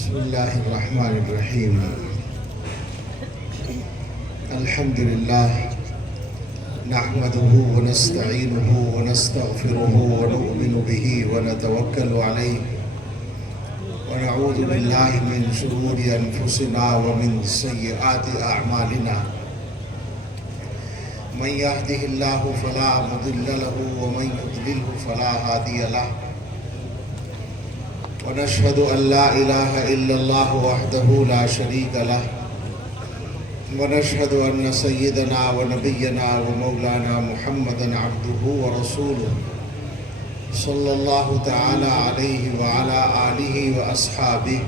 بسم الله الرحمن الرحيم. الحمد لله نحمده ونستعينه ونستغفره ونؤمن به ونتوكل عليه ونعوذ بالله من شرور أنفسنا ومن سيئات أعمالنا. من يهده الله فلا مضل له ومن يضلله فلا هادي له. ونشهد أن لا إله إلا الله وحده لا شريك له. ونشهد أن سيدنا ونبينا ومولانا محمدا عبده ورسوله صلى الله تعالى عليه وعلى آله وأصحابه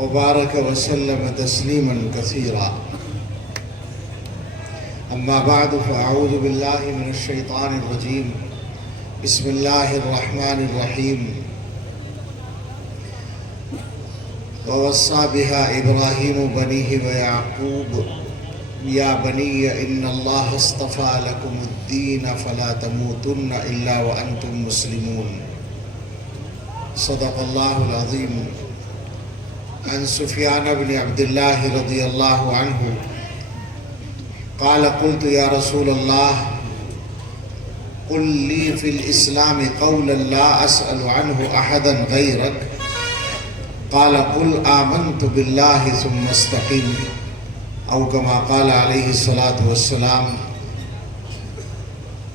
وبارك وسلم تسليما كثيرا. أما بعد فأعوذ بالله من الشيطان الرجيم. بسم الله الرحمن الرحيم. ووصى بها إبراهيم بنيه ويعقوب يا بني إن الله اصطفى لكم الدين فلا تموتن إلا وأنتم مسلمون. صدق الله العظيم. عن سفيان بن عبد الله رضي الله عنه قال قلت يا رسول الله قل لي في الإسلام قولا لا أسأل عنه أحدا غيرك. قال قل آمنت بالله ثم استقم او كما قال علیہ الصلاۃ والسلام.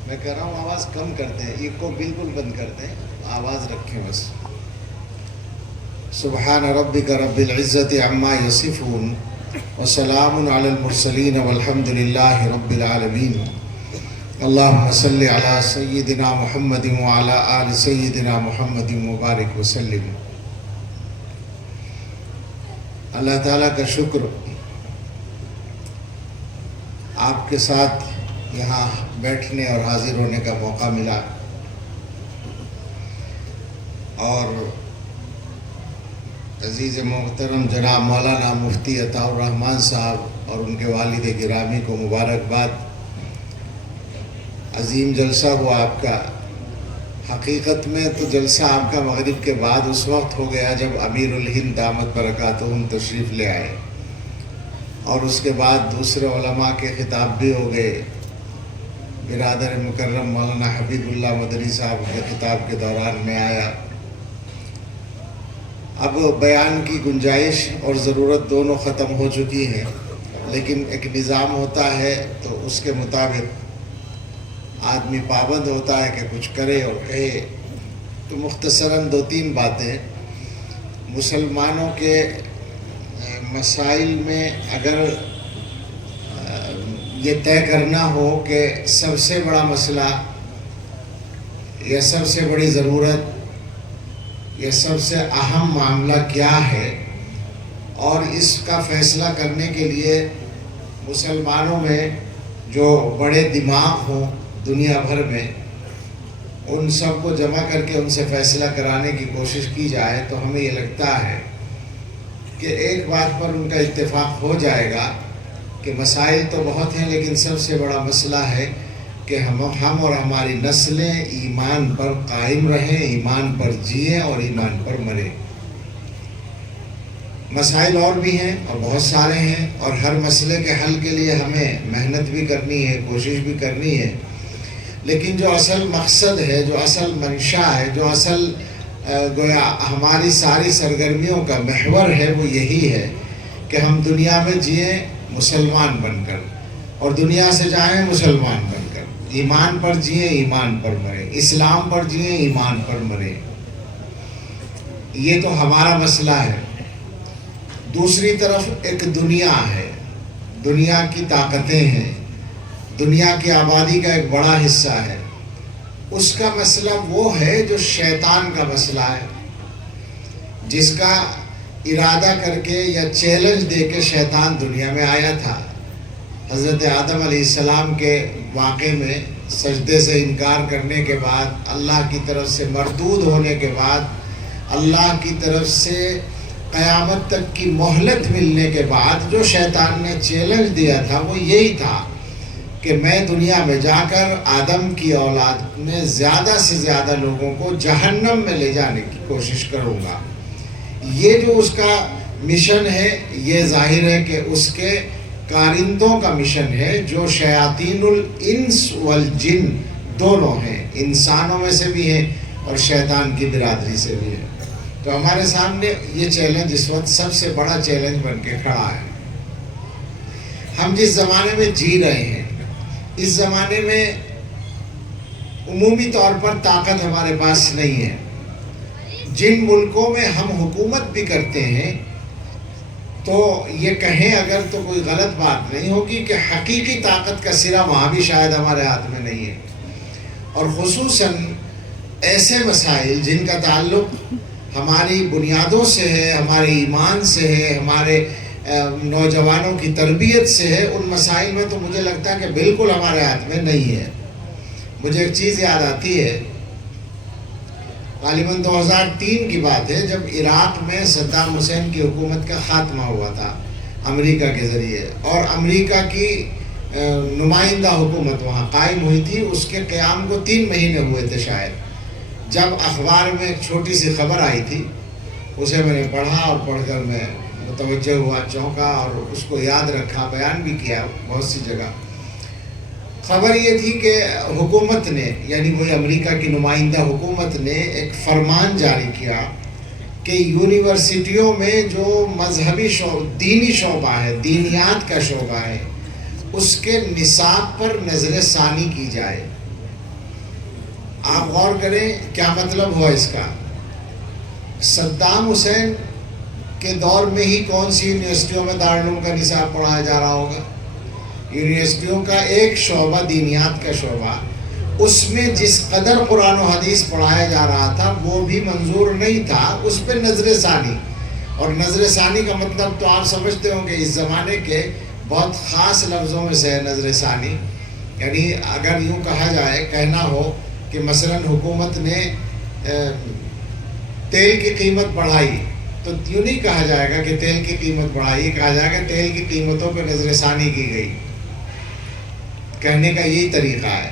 میں کہہ رہا ہوں آواز کم کرتے ہیں، ایک کو بالکل بند کرتے ہیں، آواز رکھیں بس. سبحان ربک رب العزت عما یصفون وسلام علی المرسلین والحمد للہ رب العالمین. اللہم صل علی سیدنا محمد وعلی آل سیدنا محمد مبارک وسلم. اللہ تعالیٰ کا شکر آپ کے ساتھ یہاں بیٹھنے اور حاضر ہونے کا موقع ملا، اور عزیز محترم جناب مولانا مفتی عطاء الرحمن صاحب اور ان کے والد گرامی کو مبارکباد. عظیم جلسہ ہوا آپ کا. حقیقت میں تو جلسہ آپ کا مغرب کے بعد اس وقت ہو گیا جب امیر الہند دامت برکاتہم تشریف لے آئے، اور اس کے بعد دوسرے علماء کے خطاب بھی ہو گئے. برادر مکرم مولانا حبیب اللہ مدنی صاحب کے خطاب کے دوران میں آیا. اب بیان کی گنجائش اور ضرورت دونوں ختم ہو چکی ہیں، لیکن ایک نظام ہوتا ہے تو اس کے مطابق آدمی پابند ہوتا ہے کہ کچھ کرے اور کہے. تو مختصراً دو تین باتیں. مسلمانوں کے مسائل میں اگر یہ طے کرنا ہو کہ سب سے بڑا مسئلہ یا سب سے بڑی ضرورت یا سب سے اہم معاملہ کیا ہے، اور اس کا فیصلہ کرنے کے لیے مسلمانوں میں جو بڑے دماغ ہوں دنیا بھر میں، ان سب کو جمع کر کے ان سے فیصلہ کرانے کی کوشش کی جائے، تو ہمیں یہ لگتا ہے کہ ایک بات پر ان کا اتفاق ہو جائے گا کہ مسائل تو بہت ہیں، لیکن سب سے بڑا مسئلہ ہے کہ ہم اور ہماری نسلیں ایمان پر قائم رہیں، ایمان پر جئیں اور ایمان پر مریں. مسائل اور بھی ہیں اور بہت سارے ہیں، اور ہر مسئلے کے حل کے لیے ہمیں محنت بھی کرنی ہے، کوشش بھی کرنی ہے. لیکن جو اصل مقصد ہے، جو اصل منشا ہے، جو اصل گویا ہماری ساری سرگرمیوں کا محور ہے، وہ یہی ہے کہ ہم دنیا میں جئیں مسلمان بن کر، اور دنیا سے جائیں مسلمان بن کر. ایمان پر جئیں، ایمان پر مریں. اسلام پر جئیں، ایمان پر مریں. یہ تو ہمارا مسئلہ ہے. دوسری طرف ایک دنیا ہے، دنیا کی طاقتیں ہیں، دنیا کی آبادی کا ایک بڑا حصہ ہے. اس کا مسئلہ وہ ہے جو شیطان کا مسئلہ ہے، جس کا ارادہ کر کے یا چیلنج دے کے شیطان دنیا میں آیا تھا. حضرت آدم علیہ السلام کے واقعے میں سجدے سے انکار کرنے کے بعد، اللہ کی طرف سے مردود ہونے کے بعد، اللہ کی طرف سے قیامت تک کی مہلت ملنے کے بعد جو شیطان نے چیلنج دیا تھا وہ یہی تھا کہ میں دنیا میں جا کر آدم کی اولاد میں زیادہ سے زیادہ لوگوں کو جہنم میں لے جانے کی کوشش کروں گا. یہ جو اس کا مشن ہے یہ ظاہر ہے کہ اس کے کارندوں کا مشن ہے جو شیاطین الانس والجن دونوں ہیں، انسانوں میں سے بھی ہیں اور شیطان کی برادری سے بھی ہیں۔ تو ہمارے سامنے یہ چیلنج اس وقت سب سے بڑا چیلنج بن کے کھڑا ہے۔ ہم جس زمانے میں جی رہے ہیں اس زمانے میں عمومی طور پر طاقت ہمارے پاس نہیں ہے۔ جن ملکوں میں ہم حکومت بھی کرتے ہیں تو یہ کہیں اگر تو کوئی غلط بات نہیں ہوگی کہ حقیقی طاقت کا سرا وہاں بھی شاید ہمارے ہاتھ میں نہیں ہے، اور خصوصاً ایسے مسائل جن کا تعلق ہماری بنیادوں سے ہے، ہمارے ایمان سے ہے، ہمارے نوجوانوں کی تربیت سے ہے، ان مسائل میں تو مجھے لگتا ہے کہ بالکل ہمارے ہاتھ میں نہیں ہے۔ مجھے ایک چیز یاد آتی ہے، غالباً 2003 کی بات ہے، جب عراق میں صدام حسین کی حکومت کا خاتمہ ہوا تھا امریکہ کے ذریعے، اور امریکہ کی نمائندہ حکومت وہاں قائم ہوئی تھی۔ اس کے قیام کو 3 مہینے ہوئے تھے شاید، جب اخبار میں ایک چھوٹی سی خبر آئی تھی، اسے میں نے پڑھا اور پڑھ کر میں متوجہ ہوا، چونکا اور اس کو یاد رکھا، بیان بھی کیا بہت سی جگہ۔ خبر یہ تھی کہ حکومت نے، یعنی وہی امریکہ کی نمائندہ حکومت نے ایک فرمان جاری کیا کہ یونیورسٹیوں میں جو مذہبی دینی شعبہ ہے، دینیات کا شعبہ ہے، اس کے نصاب پر نظر ثانی کی جائے۔ آپ غور کریں کیا مطلب ہوا اس کا۔ صدام حسین کے دور میں ہی کون سی یونیورسٹیوں میں دارالعلوم کا نصاب پڑھایا جا رہا ہوگا؟ یونیورسٹیوں کا ایک شعبہ دینیات کا شعبہ، اس میں جس قدر قرآن و حدیث پڑھایا جا رہا تھا وہ بھی منظور نہیں تھا، اس پہ نظر ثانی۔ اور نظر ثانی کا مطلب تو آپ سمجھتے ہوں گے، اس زمانے کے بہت خاص لفظوں میں سے ہے نظر ثانی۔ یعنی اگر یوں کہا جائے، کہنا ہو کہ مثلا حکومت نے تیل کی قیمت بڑھائی، تو یوں نہیں کہا جائے گا کہ تیل کی قیمت بڑھائی، کہا جائے گا تیل کی قیمتوں پہ نظر ثانی کی گئی۔ کہنے کا یہی طریقہ ہے۔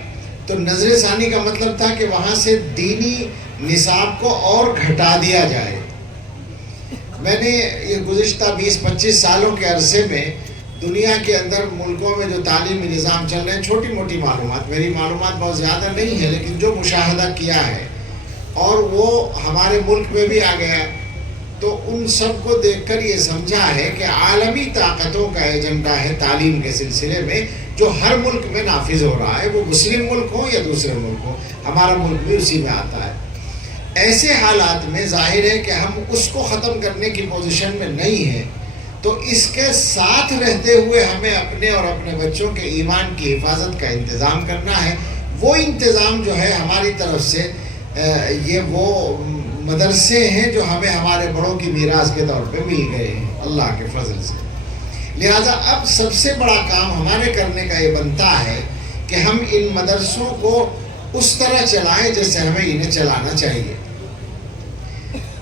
تو نظر ثانی کا مطلب تھا کہ وہاں سے دینی نصاب کو اور گھٹا دیا جائے۔ میں نے یہ گزشتہ 20-25 سالوں کے عرصے میں دنیا کے اندر ملکوں میں جو تعلیمی نظام چل رہے ہیں، چھوٹی موٹی معلومات، میری معلومات بہت زیادہ نہیں ہے، لیکن جو مشاہدہ کیا ہے اور وہ ہمارے ملک میں بھی آ گیا، تو ان سب کو دیکھ کر یہ سمجھا ہے کہ عالمی طاقتوں کا ایجنڈا ہے تعلیم کے سلسلے میں، جو ہر ملک میں نافذ ہو رہا ہے، وہ مسلم ملک ہو یا دوسرے ملک ہو، ہمارا ملک بھی اسی میں آتا ہے۔ ایسے حالات میں ظاہر ہے کہ ہم اس کو ختم کرنے کی پوزیشن میں نہیں ہیں، تو اس کے ساتھ رہتے ہوئے ہمیں اپنے اور اپنے بچوں کے ایمان کی حفاظت کا انتظام کرنا ہے۔ وہ انتظام جو ہے ہماری طرف سے، یہ وہ مدرسے ہیں جو ہمیں ہمارے بڑوں کی میراث کے طور پہ مل گئے ہیں اللہ کے فضل سے۔ لہٰذا اب سب سے بڑا کام ہمارے کرنے کا یہ بنتا ہے کہ ہم ان مدرسوں کو اس طرح چلائیں جیسے ہمیں انہیں چلانا چاہیے۔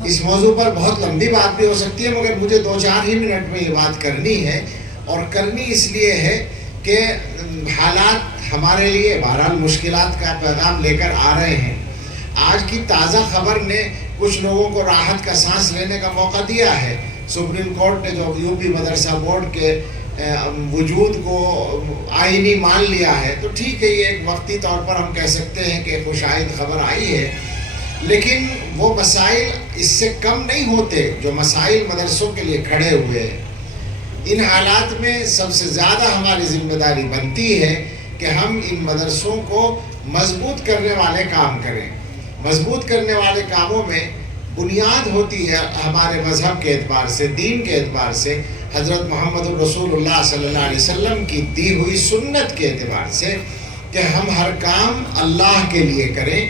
اس موضوع پر بہت لمبی بات بھی ہو سکتی ہے، مگر مجھے 2-4 ہی منٹ میں یہ بات کرنی ہے، اور کرنی اس لیے ہے کہ حالات ہمارے لیے بہرحال مشکلات کا پیغام لے کر آ رہے ہیں۔ آج کی تازہ خبر نے کچھ لوگوں کو راحت کا سانس لینے کا موقع دیا ہے۔ سپریم کورٹ نے جو یو پی مدرسہ بورڈ کے وجود کو آئینی مان لیا ہے، تو ٹھیک ہے، یہ ایک وقتی طور پر ہم کہہ سکتے ہیں کہ خوشائند خبر آئی ہے، لیکن وہ مسائل اس سے کم نہیں ہوتے جو مسائل مدرسوں کے لیے کھڑے ہوئے ہیں۔ ان حالات میں سب سے زیادہ ہماری ذمہ داری بنتی ہے کہ ہم ان مدرسوں کو مضبوط کرنے والے کام کریں۔ مضبوط کرنے والے کاموں میں بنیاد ہوتی ہے ہمارے مذہب کے اعتبار سے، دین کے اعتبار سے، حضرت محمد رسول اللہ صلی اللہ علیہ وسلم کی دی ہوئی سنت کے اعتبار سے، کہ ہم ہر کام اللہ کے لیے کریں،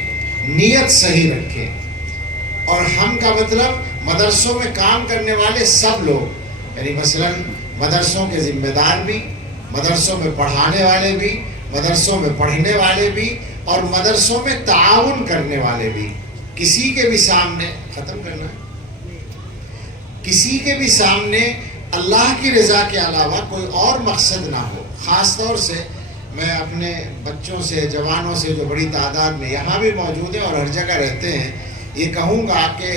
نیت صحیح رکھیں۔ اور ہم کا مطلب مدرسوں میں کام کرنے والے سب لوگ، یعنی مثلا مدرسوں کے ذمہ دار بھی، مدرسوں میں پڑھانے والے بھی، مدرسوں میں پڑھنے والے بھی، اور مدرسوں میں تعاون کرنے والے بھی۔ کسی کے بھی سامنے ختم کرنا ہے، کسی کے بھی سامنے اللہ کی رضا کے علاوہ کوئی اور مقصد نہ ہو۔ خاص طور سے میں اپنے بچوں سے، جوانوں سے جو بڑی تعداد میں یہاں بھی موجود ہیں اور ہر جگہ رہتے ہیں، یہ کہوں گا کہ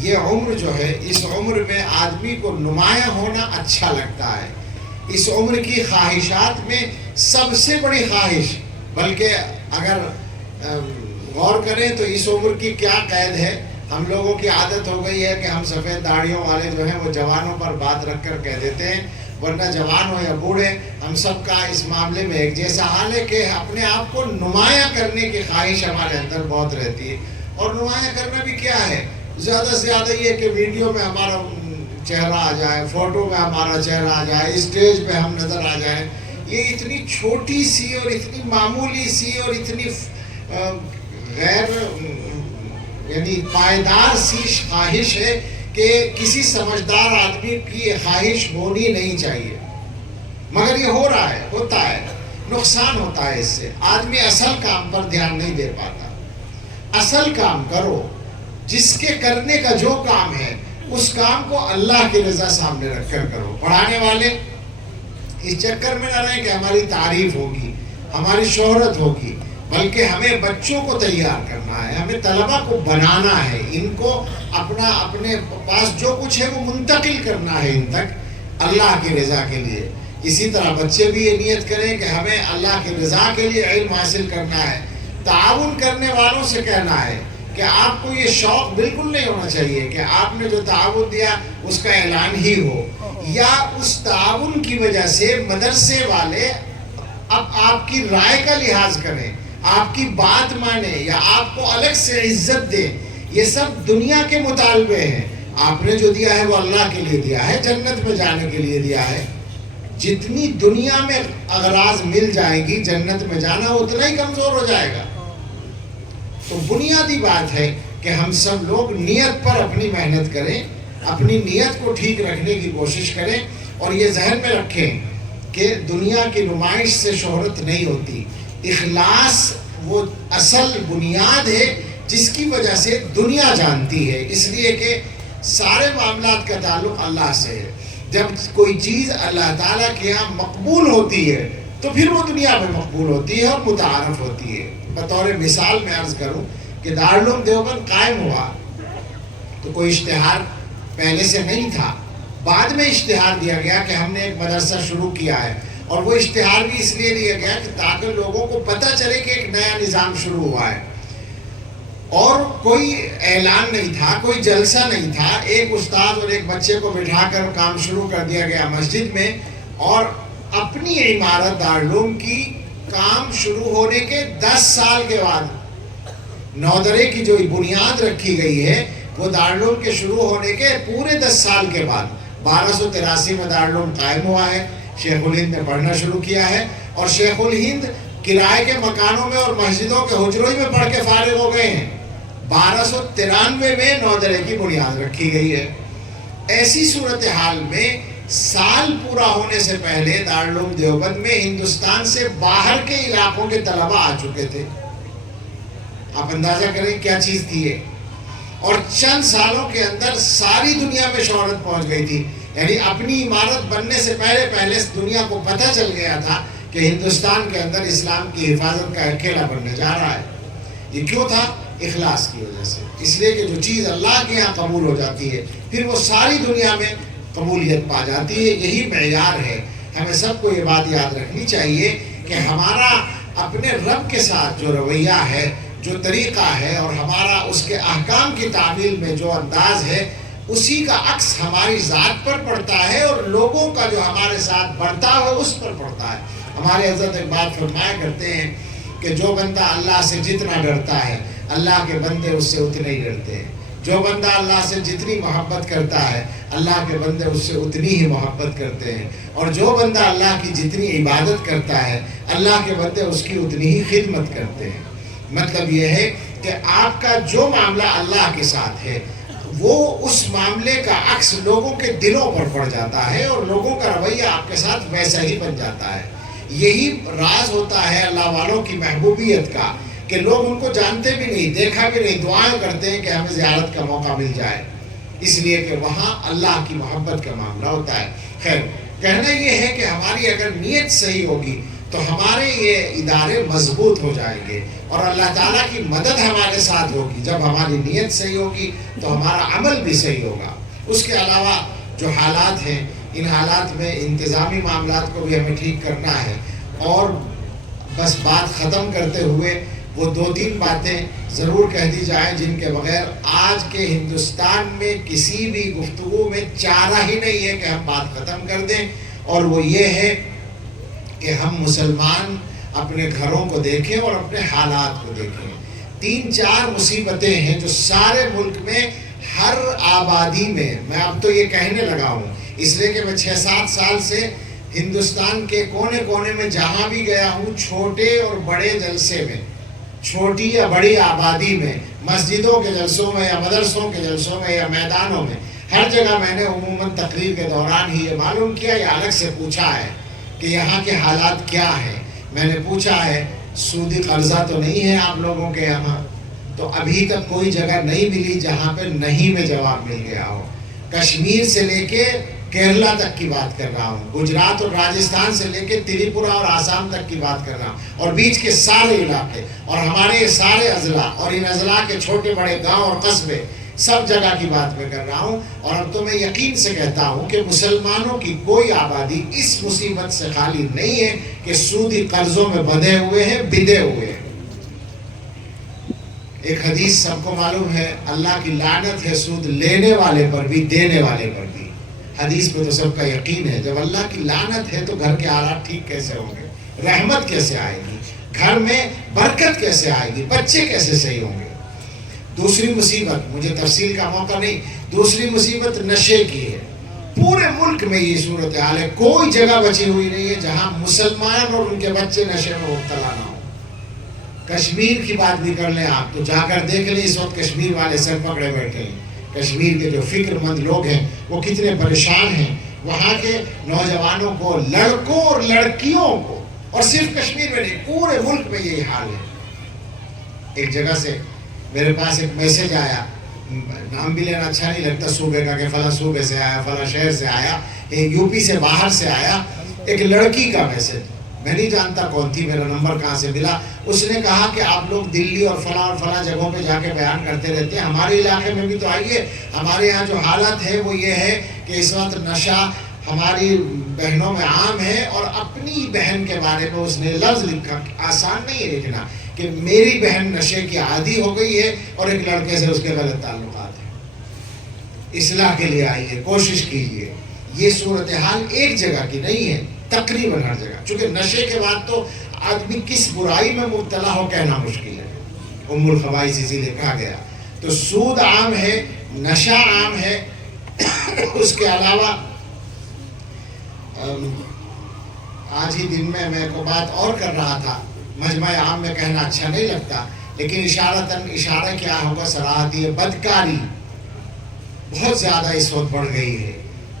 یہ عمر جو ہے، اس عمر میں آدمی کو نمایاں ہونا اچھا لگتا ہے. اس عمر کی خواہشات میں سب سے بڑی خواہش، بلکہ اگر غور کریں تو اس عمر کی کیا قید ہے. ہم لوگوں کی عادت ہو گئی ہے کہ ہم سفید داڑھیوں والے جو ہیں وہ جوانوں پر بات رکھ کر کہہ دیتے ہیں، ورنہ جوان ہو یا بوڑھے ہم سب کا اس معاملے میں ایک جیسا حال ہے کہ اپنے آپ کو نمایاں کرنے کی خواہش ہمارے اندر بہت رہتی ہے. اور نمایاں کرنا بھی کیا ہے، زیادہ سے زیادہ یہ کہ ویڈیو میں ہمارا چہرہ آ جائے، فوٹو میں ہمارا چہرہ آ جائے، اسٹیج پہ ہم نظر آ جائیں. یہ اتنی چھوٹی سی اور اتنی معمولی سی اور اتنی غیر یعنی پائیدار سی خواہش ہے کہ کسی سمجھدار آدمی کی یہ خواہش ہونی نہیں چاہیے، مگر یہ ہو رہا ہے، ہوتا ہے. نقصان ہوتا ہے اس سے. آدمی اصل کام پر دھیان نہیں دے پاتا. اصل کام کرو، جس کے کرنے کا جو کام ہے اس کام کو اللہ کی رضا سامنے رکھ کر کرو. پڑھانے والے اس چکر میں نہ رہیں کہ ہماری تعریف ہوگی، ہماری شہرت ہوگی، بلکہ ہمیں بچوں کو تیار کرنا ہے، ہمیں طلبہ کو بنانا ہے، ان کو اپنے پاس جو کچھ ہے وہ منتقل کرنا ہے ان تک اللہ کی رضا کے لیے. اسی طرح بچے بھی یہ نیت کریں کہ ہمیں اللہ کی رضا کے لیے علم حاصل کرنا ہے. تعاون کرنے والوں سے کہنا ہے کہ آپ کو یہ شوق بالکل نہیں ہونا چاہیے کہ آپ نے جو تعاون دیا اس کا اعلان ہی ہو، یا اس تعاون کی وجہ سے مدرسے والے اب آپ کی رائے کا لحاظ کریں، آپ کی بات مانے، یا آپ کو الگ سے عزت دے. یہ سب دنیا کے مطالبے ہیں. آپ نے جو دیا ہے وہ اللہ کے لیے دیا ہے، جنت میں جانے کے لیے دیا ہے. جتنی دنیا میں اغراض مل جائے گی جنت میں جانا اتنا ہی کمزور ہو جائے گا. تو بنیادی بات ہے کہ ہم سب لوگ نیت پر اپنی محنت کریں، اپنی نیت کو ٹھیک رکھنے کی کوشش کریں، اور یہ ذہن میں رکھیں کہ دنیا کی نمائش سے شہرت نہیں ہوتی. اخلاص وہ اصل بنیاد ہے جس کی وجہ سے دنیا جانتی ہے، اس لیے کہ سارے معاملات کا تعلق اللہ سے ہے. جب کوئی چیز اللہ تعالیٰ کے یہاں مقبول ہوتی ہے تو پھر وہ دنیا میں مقبول ہوتی ہے اور متعارف ہوتی ہے. بطور مثال میں عرض کروں کہ دارالعلوم دیوبند قائم ہوا تو کوئی اشتہار پہلے سے نہیں تھا، بعد میں اشتہار دیا گیا کہ ہم نے ایک مدرسہ شروع کیا ہے. اور وہ اشتہار بھی اس لیے دیا گیا کہ تاکہ لوگوں کو پتہ چلے کہ ایک نیا نظام شروع ہوا ہے. اور کوئی اعلان نہیں تھا، کوئی جلسہ نہیں تھا. ایک استاد اور ایک بچے کو بٹھا کر کام شروع کر دیا گیا مسجد میں، اور اپنی عمارت دارالعلوم کی کام شروع ہونے کے 10 سال کے بعد نودرے کی جو بنیاد رکھی گئی ہے وہ دارالعلوم کے شروع ہونے کے پورے 10 سال کے بعد 1283 میں دارالعلوم قائم ہوا ہے. شیخ الہند نے پڑھنا شروع کیا ہے، اور شیخ الہند کرائے کے مکانوں میں اور مسجدوں کے حجروں میں پڑھ کے فارغ ہو گئے ہیں. 1293 میں نودرے کی بنیاد رکھی گئی ہے. ایسی صورتحال میں سال پورا ہونے سے پہلے دارالعلوم دیوبند میں ہندوستان سے باہر کے علاقوں کے طلبہ آ چکے تھے. آپ اندازہ کریں کیا چیز تھی یہ. اور چند سالوں کے اندر ساری دنیا میں شہرت پہنچ گئی تھی. یعنی اپنی عمارت بننے سے پہلے دنیا کو پتہ چل گیا تھا کہ ہندوستان کے اندر اسلام کی حفاظت کا قلعہ بننے جا رہا ہے. یہ کیوں تھا؟ اخلاص کی وجہ سے. اس لیے کہ جو چیز اللہ کے یہاں قبول ہو جاتی ہے پھر وہ ساری دنیا میں قبولیت پا جاتی ہے. یہی معیار ہے. ہمیں سب کو یہ بات یاد رکھنی چاہیے کہ ہمارا اپنے رب کے ساتھ جو رویہ ہے، جو طریقہ ہے، اور ہمارا اس کے احکام کی تعمیل میں جو انداز ہے، اسی کا عکس ہماری ذات پر پڑتا ہے، اور لوگوں کا جو ہمارے ساتھ برتاؤ ہے اس پر پڑتا ہے. ہمارے حضرت ایک بات فرمایا کرتے ہیں کہ جو بندہ اللہ سے جتنا ڈرتا ہے اللہ کے بندے اس سے اتنے ہی ڈرتے ہیں. جو بندہ اللہ سے جتنی محبت کرتا ہے اللہ کے بندے اس سے اتنی ہی محبت کرتے ہیں. اور جو بندہ اللہ کی جتنی عبادت کرتا ہے اللہ کے بندے اس کی اتنی ہی خدمت کرتے ہیں. مطلب یہ ہے کہ آپ کا جو معاملہ اللہ کے ساتھ ہے وہ اس معاملے کا عکس لوگوں کے دلوں پر پڑ جاتا ہے، اور لوگوں کا رویہ آپ کے ساتھ ویسا ہی بن جاتا ہے. یہی راز ہوتا ہے اللہ والوں کی محبوبیت کا کہ لوگ ان کو جانتے بھی نہیں، دیکھا بھی نہیں، دعائیں کرتے ہیں کہ ہمیں زیارت کا موقع مل جائے، اس لیے کہ وہاں اللہ کی محبت کا معاملہ ہوتا ہے. خیر، کہنا یہ ہے کہ ہماری اگر نیت صحیح ہوگی تو ہمارے یہ ادارے مضبوط ہو جائیں گے اور اللہ تعالیٰ کی مدد ہمارے ساتھ ہوگی. جب ہماری نیت صحیح ہوگی تو ہمارا عمل بھی صحیح ہوگا. اس کے علاوہ جو حالات ہیں، ان حالات میں انتظامی معاملات کو بھی ہمیں ٹھیک کرنا ہے. اور بس بات ختم کرتے ہوئے وہ 2-3 باتیں ضرور کہہ دی جائیں جن کے بغیر آج کے ہندوستان میں کسی بھی گفتگو میں چارہ ہی نہیں ہے کہ ہم بات ختم کر دیں. اور وہ یہ ہے کہ ہم مسلمان اپنے گھروں کو دیکھیں اور اپنے حالات کو دیکھیں. 3-4 مصیبتیں ہیں جو سارے ملک میں ہر آبادی میں اب تو یہ کہنے لگا ہوں اس لیے کہ میں 6-7 سال سے ہندوستان کے کونے کونے میں جہاں بھی گیا ہوں، چھوٹے اور بڑے جلسے میں، چھوٹی یا بڑی آبادی میں، مسجدوں کے جلسوں میں یا مدرسوں کے جلسوں میں یا میدانوں میں، ہر جگہ میں نے عموماً تقریر کے دوران ہی یہ معلوم کیا یا الگ سے پوچھا ہے کہ یہاں کے حالات کیا ہیں. میں نے پوچھا ہے سودی قرضہ تو نہیں ہے آپ لوگوں کے یہاں؟ تو ابھی تک کوئی جگہ نہیں ملی جہاں پہ نہیں میں جواب مل گیا ہو. کشمیر سے لے کے کیرلا تک کی بات کر رہا ہوں، گجرات اور راجستھان سے لے کے تریپورہ اور آسام تک کی بات کر رہا ہوں، اور بیچ کے سارے علاقے اور ہمارے سارے اضلاع اور ان اضلاع کے چھوٹے بڑے گاؤں اور قصبے، سب جگہ کی بات میں کر رہا ہوں. اور اب تو میں یقین سے کہتا ہوں کہ مسلمانوں کی کوئی آبادی اس مصیبت سے خالی نہیں ہے کہ سودی قرضوں میں بندھے ہوئے ہیں، بندھے ہوئے ہیں. ایک حدیث سب کو معلوم ہے، اللہ کی لعنت ہے سود لینے والے پر بھی دینے والے پر بھی. حدیث پہ تو سب کا یقین ہے. جب اللہ کی لعنت ہے تو گھر کے حالات ٹھیک کیسے ہوں گے؟ رحمت کیسے آئے گی؟ گھر میں برکت کیسے آئے گی؟ بچے کیسے صحیح ہوں گے؟ دوسری مصیبت، مجھے تفصیل کا موقع نہیں، دوسری مصیبت نشے کی ہے. پورے ملک میں یہ صورتحال ہے، کوئی جگہ بچی ہوئی نہیں ہے جہاں مسلمان اور ان کے بچے نشے میں مبتلا نہ ہو. کشمیر کی بات بھی کر لیں آپ تو جا کر دیکھ لیں، اس وقت کشمیر والے سر پکڑے بیٹھے ہیں. کشمیر کے جو فکر مند لوگ ہیں وہ کتنے پریشان ہیں. وہاں کے نوجوانوں کو، لڑکوں اور لڑکیوں کو، اور صرف کشمیر میں نہیں پورے ملک میں یہی حال ہے. ایک جگہ سے میرے پاس ایک میسج آیا، نام بھی لینا اچھا نہیں لگتا صوبے کا کہ فلاں صوبے سے آیا، فلاں شہر سے آیا، یو پی سے باہر سے آیا. ایک لڑکی کا میسج، میں نہیں جانتا کون تھی، میرا نمبر کہاں سے ملا. اس نے کہا کہ آپ لوگ دلی اور فلاں جگہوں پہ جا کے بیان کرتے رہتے ہیں، ہمارے علاقے میں بھی تو آئیے. ہمارے یہاں جو حالت ہے وہ یہ ہے کہ اس وقت نشہ ہماری بہنوں میں عام ہے. اور اپنی بہن کے بارے میں اس نے لفظ لکھا، آسان نہیں ہے لکھنا، کہ میری بہن نشے کی عادی ہو گئی ہے اور ایک لڑکے سے اس کے غلط تعلقات ہیں. اصلاح کے لیے آئیے، کوشش کیجیے. یہ صورتحال ایک جگہ کی نہیں ہے، تقریباً ہر جگہ. چونکہ نشے کے بعد تو آدمی کس برائی میں مبتلا ہو کہنا مشکل ہے. ام الخبائث اسی لیے کہا گیا. تو سود عام ہے، نشہ عام ہے. اس کے علاوہ آج ہی دن میں کو بات اور کر رہا تھا، مجمع عام میں کہنا اچھا نہیں لگتا، لیکن اشارہ کیا ہوگا صراحتی ہے. بدکاری بہت زیادہ اس وقت بڑھ گئی ہے،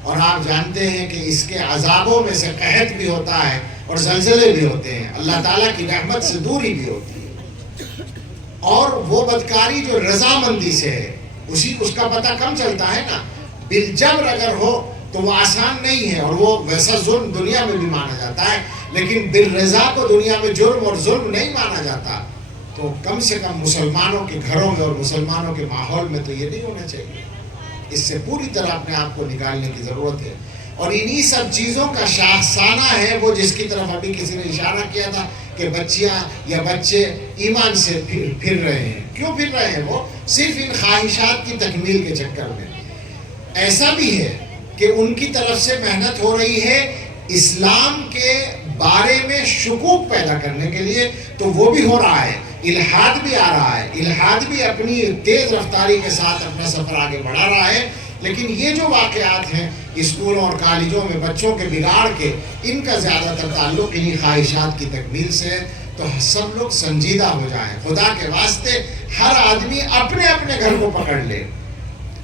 اور آپ جانتے ہیں کہ اس کے عذابوں میں سے قحط بھی ہوتا ہے اور زلزلے بھی ہوتے ہیں، اللہ تعالیٰ کی رحمت سے دوری بھی ہوتی ہے. اور وہ بدکاری جو رضامندی سے ہے اس کا پتہ کم چلتا ہے نا. بالجبر اگر ہو تو وہ آسان نہیں ہے، اور وہ ویسا ظلم دنیا میں بھی مانا جاتا ہے، لیکن بالرضا کو دنیا میں جرم اور ظلم نہیں مانا جاتا. تو کم سے کم مسلمانوں کے گھروں میں اور مسلمانوں کے ماحول میں تو یہ نہیں ہونا چاہیے. اس سے پوری طرح اپنے آپ کو نکالنے کی ضرورت ہے. اور انہی سب چیزوں کا شاخسانہ ہے وہ جس کی طرف ابھی کسی نے اشارہ کیا تھا کہ بچیاں یا بچے ایمان سے پھر رہے ہیں. کیوں پھر رہے ہیں؟ وہ صرف ان خواہشات کی تکمیل کے چکر میں. ایسا بھی ہے کہ ان کی طرف سے محنت ہو رہی ہے اسلام کے بارے میں شکوک پیدا کرنے کے لیے، تو وہ بھی ہو رہا ہے. الحاد بھی آ رہا ہے، الحاد بھی اپنی تیز رفتاری کے ساتھ اپنا سفر آگے بڑھا رہا ہے. لیکن یہ جو واقعات ہیں اسکولوں اور کالجوں میں بچوں کے بگاڑ کے، ان کا زیادہ تر تعلق انہی خواہشات کی تکمیل سے ہے. تو سب لوگ سنجیدہ ہو جائیں، خدا کے واسطے ہر آدمی اپنے اپنے گھر کو پکڑ لے.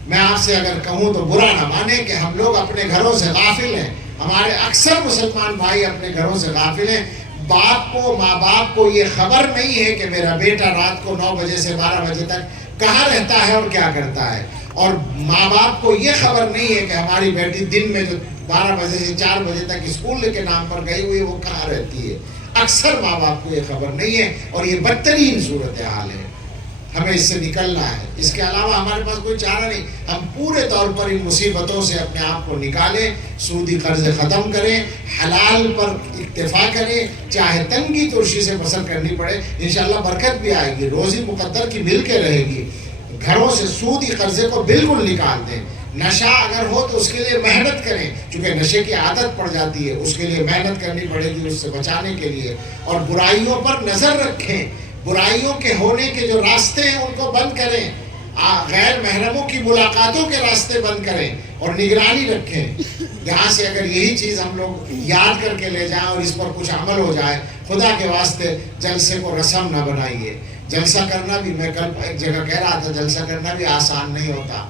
میں آپ سے اگر کہوں تو برا نہ مانیں کہ ہم لوگ اپنے گھروں سے غافل ہیں. ہمارے اکثر مسلمان بھائی اپنے گھروں سے غافل ہیں. ماں باپ کو یہ خبر نہیں ہے کہ میرا بیٹا رات کو 9 بجے سے 12 بجے تک کہاں رہتا ہے اور کیا کرتا ہے. اور ماں باپ کو یہ خبر نہیں ہے کہ ہماری بیٹی دن میں جو 12 بجے سے 4 بجے تک اسکول کے نام پر گئی ہوئی وہ کہاں رہتی ہے. اکثر ماں باپ کو یہ خبر نہیں ہے، اور یہ بدترین صورتحال ہے، ہمیں اس سے نکلنا ہے، اس کے علاوہ ہمارے پاس کوئی چارہ نہیں۔ ہم پورے طور پر ان مصیبتوں سے اپنے آپ کو نکالیں، سودی قرض ختم کریں، حلال پر اکتفا کریں، چاہے تنگی ترشی سے بسر کرنی پڑے، انشاءاللہ برکت بھی آئے گی، روزی مقدر کی مل کے رہے گی۔ گھروں سے سودی قرضے کو بالکل نکال دیں۔ نشہ اگر ہو تو اس کے لیے محنت کریں، چونکہ نشے کی عادت پڑ جاتی ہے، اس کے لیے محنت کرنی پڑے گی اس سے بچانے کے لیے، اور برائیوں پر نظر رکھیں، برائیوں کے ہونے کے جو راستے ہیں ان کو بند کریں، غیر محرموں کی ملاقاتوں کے راستے بند کریں اور نگرانی رکھیں۔ یہاں سے اگر یہی چیز ہم لوگ یاد کر کے لے جائیں اور اس پر کچھ عمل ہو جائے، خدا کے واسطے جلسے کو رسم نہ بنائیے۔ جلسہ کرنا بھی، میں کل ایک جگہ کہہ رہا تھا، جلسہ کرنا بھی آسان نہیں ہوتا،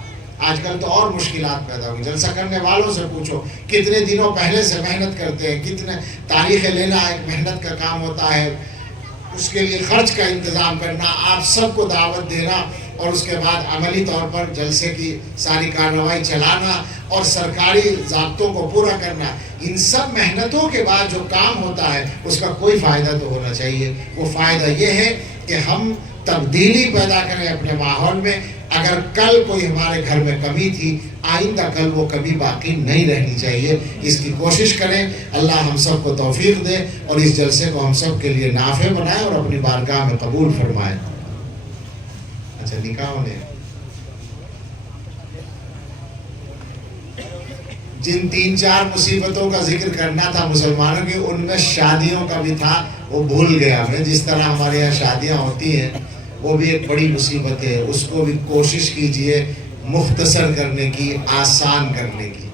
آج کل تو اور مشکلات پیدا ہوئی۔ جلسہ کرنے والوں سے پوچھو کتنے دنوں پہلے سے محنت کرتے ہیں، کتنے تاریخیں لینا ایک محنت کا کام ہوتا ہے، اس کے لیے خرچ کا انتظام کرنا، آپ سب کو دعوت دینا، اور اس کے بعد عملی طور پر جلسے کی ساری کارروائی چلانا اور سرکاری ضابطوں کو پورا کرنا، ان سب محنتوں کے بعد جو کام ہوتا ہے اس کا کوئی فائدہ تو ہونا چاہیے۔ وہ فائدہ یہ ہے کہ ہم تبدیلی پیدا کریں اپنے ماحول میں۔ اگر کل کوئی ہمارے گھر میں کمی تھی، آئندہ کل وہ کمی باقی نہیں رہنی چاہیے، اس کی کوشش کریں۔ اللہ ہم سب کو توفیق دے اور اس جلسے کو ہم سب کے لیے نافع بنائے اور اپنی بارگاہ میں قبول فرمائے۔ اچھا، نکاح ہونے جن 3-4 مصیبتوں کا ذکر کرنا تھا مسلمانوں کی، ان میں شادیوں کا بھی تھا، وہ بھول گیا میں۔ جس طرح ہمارے یہاں شادیاں ہوتی ہیں وہ بھی ایک بڑی مصیبت ہے، اس کو بھی کوشش کیجئے مختصر کرنے کی، آسان کرنے کی۔